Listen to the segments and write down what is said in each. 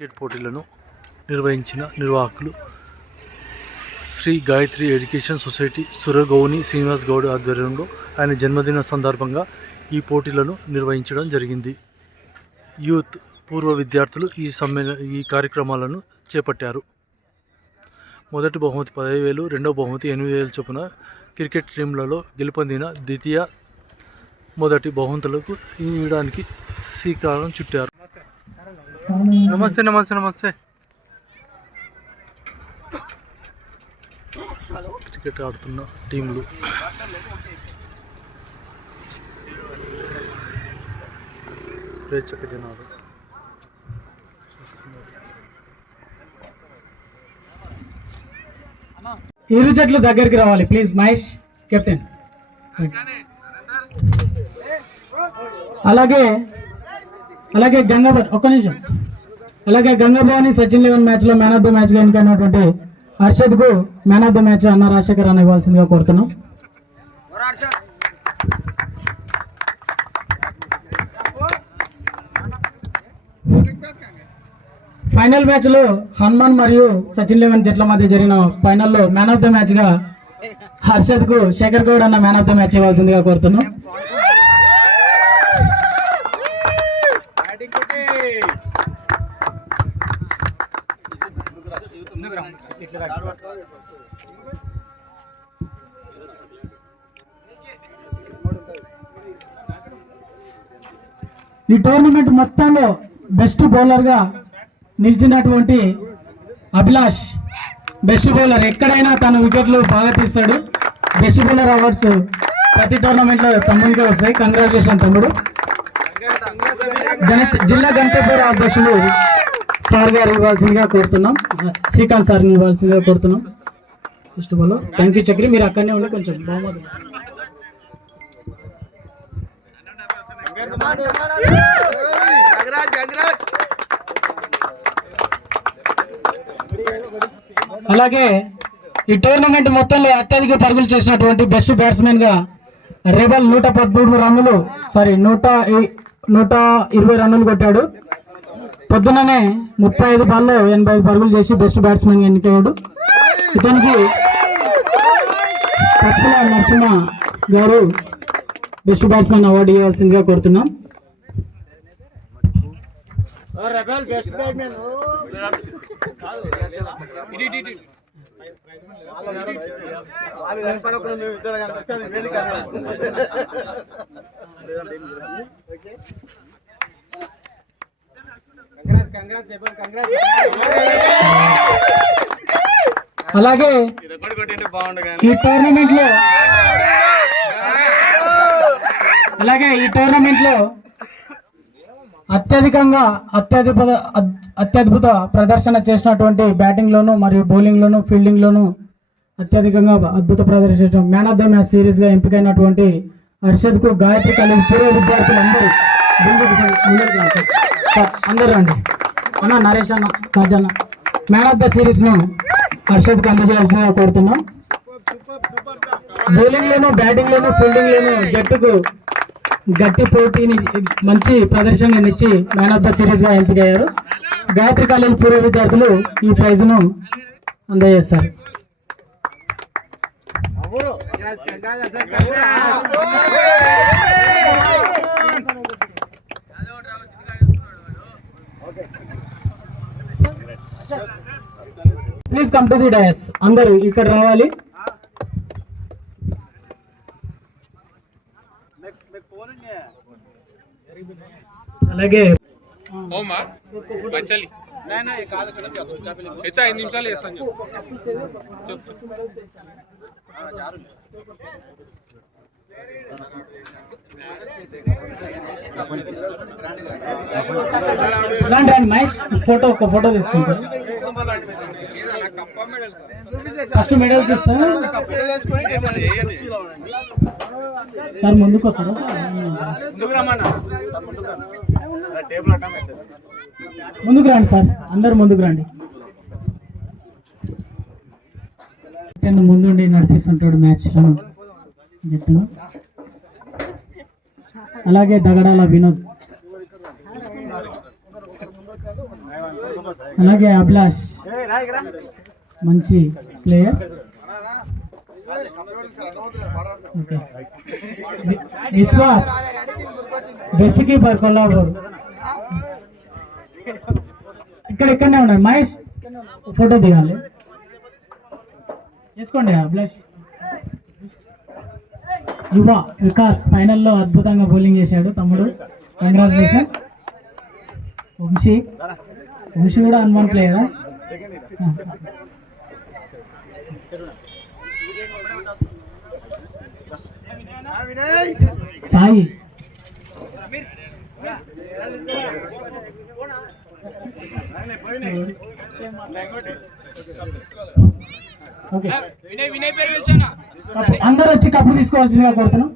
Cricket పోటీలను నిర్వహించిన నిర్వాహకులు శ్రీ గాయత్రి ఎడ్యుకేషన్ సొసైటీ సురగౌని శ్రీనివాస్ గౌడ్ ఆధ్వర్యంలో ఆయన జన్మదిన సందర్భంగా ఈ పోటీలను నిర్వహించడం జరిగింది. యూత్ పూర్వ విద్యార్థులు ఈ సమ్మేళన ఈ కార్యక్రమాలను చేపట్టారు. మొదటి బహుమతి పదహైదు వేలు రెండవ బహుమతి ఎనిమిది వేలు చొప్పున క్రికెట్ టీంలలో గెలుపొందిన ద్వితీయ మొదటి బహుమతులకు ఇవ్వడానికి శ్రీకారం చుట్టారు. నమస్తే నమస్తే నమస్తే. క్రికెట్ ఆడుతున్న టీంలు. ప్రేక్షక జనాలు. ఇరు జట్లు దగ్గరికి రావాలి ప్లీజ్ మహేష్ కెప్టెన్ అలాగే అలాగే గంగాభవన్ ఒక్క నిమిషం. అలాగే గంగాభవాని సచిన్ లెవెన్ మ్యాచ్లో మ్యాన్ ఆఫ్ ద మ్యాచ్గా ఎన్నికైనటువంటి హర్షద్కు మ్యాన్ ఆఫ్ ద మ్యాచ్ అన్న రాజశేఖర్ అని ఇవ్వాల్సిందిగా కోరుతున్నాం. ఫైనల్ మ్యాచ్లో హనుమాన్ మరియు సచిన్ లెవెన్ జట్ల మధ్య జరిగిన ఫైనల్లో మ్యాన్ ఆఫ్ ద మ్యాచ్గా హర్షద్కు హర్షద్కు శేఖర్ గౌడ్ అన్న మ్యాన్ ఆఫ్ ద మ్యాచ్ ఇవ్వాల్సిందిగా కోరుతున్నాం. ఈ టోర్నమెంట్ మొత్తంలో బెస్ట్ బౌలర్గా నిలిచినటువంటి అభిలాష్. బెస్ట్ బౌలర్ ఎక్కడైనా తన వికెట్లు బాగా తీస్తాడు. బెస్ట్ బౌలర్ అవార్డ్స్ ప్రతి టోర్నమెంట్లో తమ్ముడికి తమ్ముడిగా వస్తాయి. కంగ్రాచులేషన్ తమ్ముడు. జిల్లా గణితపూర్ అధ్యక్షులు సార్ గారు ఇవ్వాల్సిందిగా కోరుతున్నాం. శ్రీకాంత్ సార్ని ఇవ్వాల్సిందిగా కోరుతున్నాం. First of all thank you Chakri. మీరు అక్కడనే ఉండి కొంచెం బాగుంది అలాగే ఈ టోర్నమెంట్ మొత్తంలో అత్యధిక పరుగులు చేసినటువంటి బెస్ట్ బ్యాట్స్మెన్గా రెబల్ నూట పదమూడు రన్నులు సారీ నూట నూట ఇరవై రన్నులు కొట్టాడు. పొద్దుననే ముప్పై ఐదు బాల్లో ఎనభై ఐదు పరుగులు చేసి బెస్ట్ బ్యాట్స్మెన్గా ఎన్నికయ్యాడు. ఇతనికి పప్పుల నరసింహ గారు బెస్ట్ బ్యాట్స్మెన్ అవార్డు ఇవ్వాల్సిందిగా కోరుతున్నాం. అలాగే ఈ టోర్నమెంట్లో అలాగే ఈ టోర్నమెంట్లో అత్యధికంగా అత్యధిక అత్యద్భుత ప్రదర్శన చేసినటువంటి బ్యాటింగ్ లోను మరియు బౌలింగ్ లోను ఫీల్డింగ్ లోను అత్యధికంగా అద్భుత ప్రదర్శించడం. మ్యాన్ ఆఫ్ ద మ్యాచ్ సిరీస్గా ఎంపికైనటువంటి హర్షద్కు గాయత్రి కలిగి పూర్వ విద్యార్థులందరూ అందరూ అండి అన్న నరేష్ అన్న కాజన్న మ్యాన్ ఆఫ్ ద సిరీస్ను హర్షద్కు అందజేయాల్సిందిగా కోరుతున్నాం. బౌలింగ్ లోను బ్యాటింగ్ లోను ఫీల్డింగ్ లోను జట్టుకు గట్టి పోటీని మంచి ప్రదర్శననిచ్చి మ్యాన్ ఆఫ్ ద సిరీస్గా ఎంపికయ్యారు. గాయత్రి కాలేజ్ పూర్వ విద్యార్థులు ఈ ప్రైజ్ను అందజేస్తారు. Please come to the dais అందరూ ఇక్కడ రావాలి. అలాగే ఓమా? బచ్చలి. అయితే ఐదు నిమిషాలు చేస్తాను చెప్పు. చెప్పు రండి రండి మహేష్ ఫోటో ఒక ఫోటో తీసుకుంటాను ఫస్ట్ మెడల్స్ ఇస్తా. సార్ ముందుకు వస్తారా? ముందుకు రండి సార్. అందరు ముందుకు రండి. కెప్టెన్ ముందుండి నడిపిస్తుంటాడు మ్యాచ్లను జట్టును అలాగే దగడాల వినోద్. అలాగే అభిలాష్. మంచి player. Vishwas. Best keeper Kollapur. ఇక్కడ ఇక్కడనే ఉన్నాడు. మహేష్ ఫోటో దిగాలి. తీసుకోండి అభిలాష్ యువ వికాస్ ఫైనల్లో అద్భుతంగా బౌలింగ్ చేశాడు తమ్ముడు. కంగ్రాచులేషన్ వంశీ. వంశీ కూడా హనుమాన్ ప్లేయరా సాయి. అందరూ వచ్చి కప్పు తీసుకోవాల్సిందిగా కోరుతున్నాం.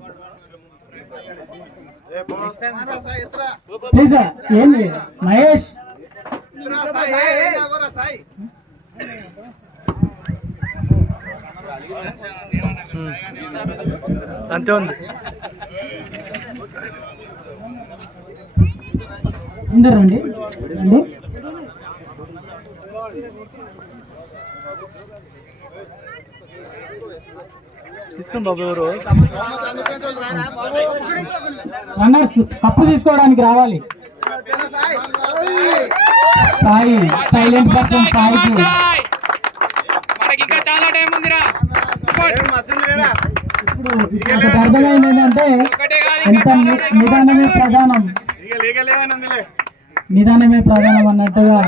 ప్లీజ్ ఏంది? మహేష్? అంతే ఉంది. అందరు రండి. రండి. తీసుకోండి బాబు ఎవరు? రన్నర్స్ కప్పు తీసుకోవడానికి రావాలి. సాయి సైలెంట్ పర్సన్ సాయికి. మనకి ఇంకా చాలా టైం ఉందిరా. ఇప్పుడు అర్థమైంది ఏంటంటే ఎంత నిదానమే ప్రధానం. నిదానమే ప్రధానం అన్నట్టుగా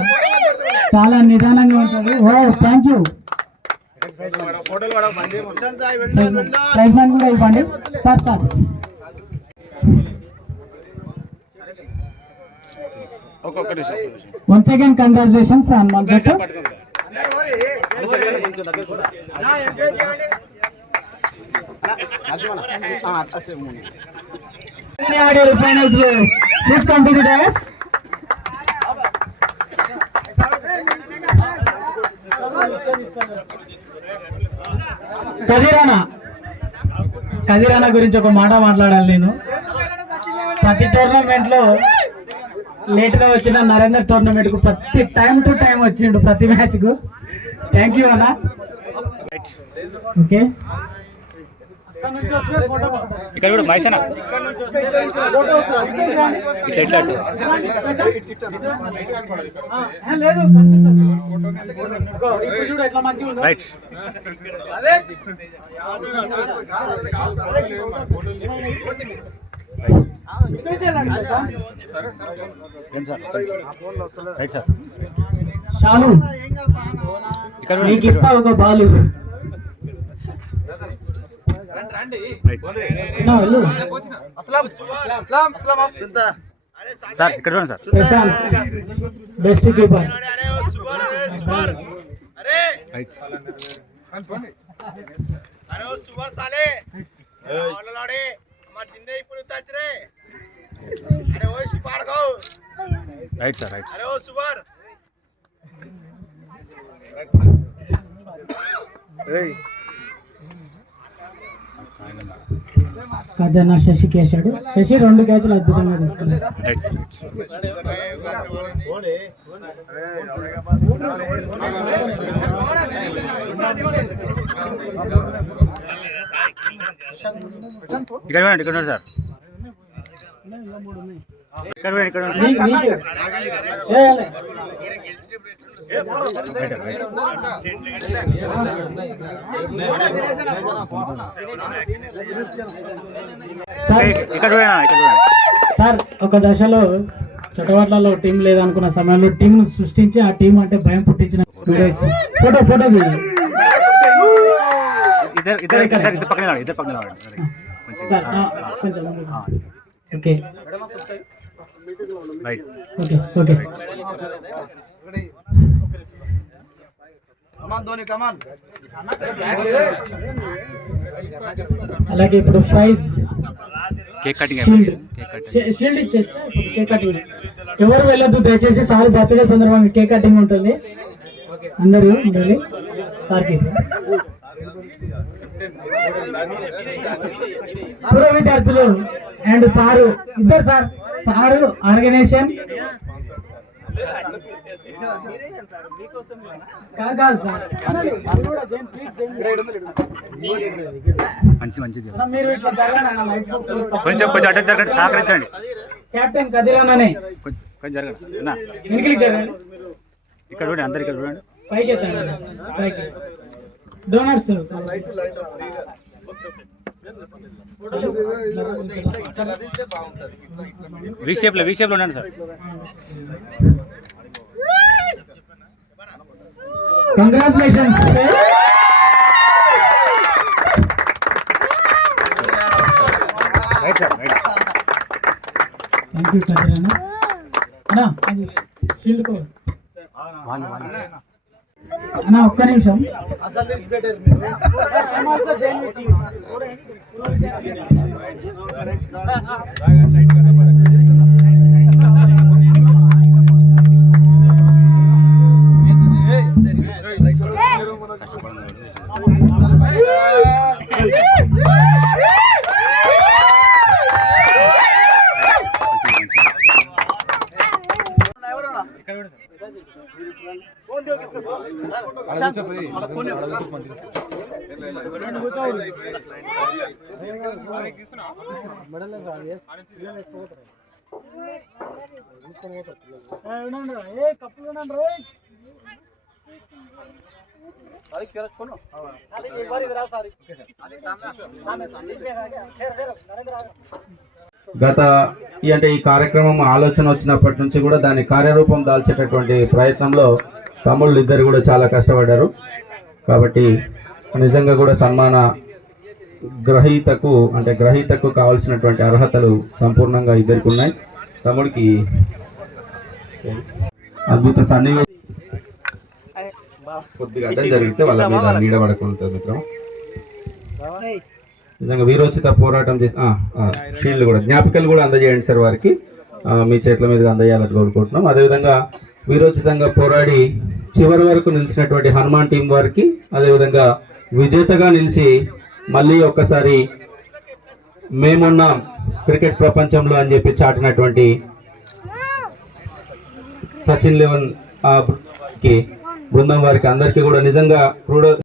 చాలా నిదానంగా ఉంటుంది. Oh thank you prize man కూడా ఇవ్వండి. Sir sir. Once again congratulations Hanuman gut audio finals please come to Kadirana? Kadirana గురించి ఒక మాట మాట్లాడాలి నేను. ప్రతి టోర్నమెంట్లో లేట్గా వచ్చిన నరేందర్ టోర్నమెంట్కు ప్రతి టైం టు టైం వచ్చిండు ప్రతి మ్యాచ్కు థ్యాంక్ యూ అన్న. ఓకే. ఇక్కడ కూడా ఇట్లా ఇట్లా. రైట్. రైట్. సార్. ఇక్కడ నీకు ఇస్తా ఒక బాలు. సార్ ఇక్కడ చూడండి సార్. బెస్ట్ కీపర్ అరే సువర్ సాలే. ఆలలాడే మరి జిందే ఇప్పుడు తచ్చరే అరే ఓయ్ రైట్ సార్ రైట్ అరే ఖజానా శశికి వేశాడు శశి రెండు క్యాచ్లు అద్భుతంగా తీసుకున్నాడు. ఇక్కడ సార్. ఇక్కడ ఇక్కడ సార్ ఒక దశలో చటవాట్లలో టీం లేదనుకున్న సమయంలో టీం సృష్టించి ఆ టీం అంటే భయం పుట్టించిన ఫోటో ఫోటో దిగు. ఇద్దరు ఇద్దరు అలాగే ఇప్పుడు prize cake cutting shield. Cake cutting. Shield ఇచ్చేస్తే ఇప్పుడు కేక్ కటింగ్. ఎవరు వెళ్ళొద్దు దయచేసి సార్ బర్త్డే సందర్భంగా కేక్ కటింగ్ ఉంటుంది. అందరూ ఉండాలి. సార్కి పూర్వ విద్యార్థులు అండ్ సారు. ఇద్దరు సార్. Sir organisation. మంచి పక్కన. కొంచెం కొంచెం అడ్డం జరగండి సహకరించండి. కెప్టెన్ కదిరాననే కొంచెం జరగండి. ఇక్కడ చూడండి అందరు ఇక్కడ చూడండి. పైకి ఎత్తండి పైకి. డోనర్స్ వీ షేప్లో వీ షేప్లో ఉండండి sir. Congratulations right sir right thank you Kadirana అన్నా అది షీల్డ్ కవర్ అన్నా ఒక్క నిమిషం గత ఈ అంటే ఈ కార్యక్రమం ఆలోచన వచ్చినప్పటి నుంచి కూడా దాని కార్యరూపం దాల్చేటటువంటి ప్రయత్నంలో తమ్ముళ్ళు ఇద్దరు కూడా చాలా కష్టపడ్డారు. కాబట్టి నిజంగా కూడా సన్మాన గ్రహీతకు అంటే గ్రహీతకు కావాల్సినటువంటి అర్హతలు సంపూర్ణంగా ఇద్దరికి ఉన్నాయి. తమ్ముడికి అద్భుత సన్నివేశం. కొద్దిగా అడ్డం జరిగితే వాళ్ళ మీద నీడబడకుండా మిత్రం నిజంగా వీరోచిత పోరాటం చేసి షీల్డ్ కూడా జ్ఞాపికలు కూడా అందజేయండి సార్ వారికి. మీ చేతుల మీద అందజేయాలని కోరుకుంటున్నాం. అదేవిధంగా వీరోచితంగా పోరాడి చివరి వరకు నిలిచినటువంటి హనుమాన్ టీం వారికి అదేవిధంగా విజేతగా నిలిచి మళ్ళీ ఒక్కసారి మేమున్నాం క్రికెట్ ప్రపంచంలో అని చెప్పి చాటినటువంటి సచిన్ లెవెన్ ఆ, కి బృందం వారికి అందరికీ కూడా నిజంగా క్రూడ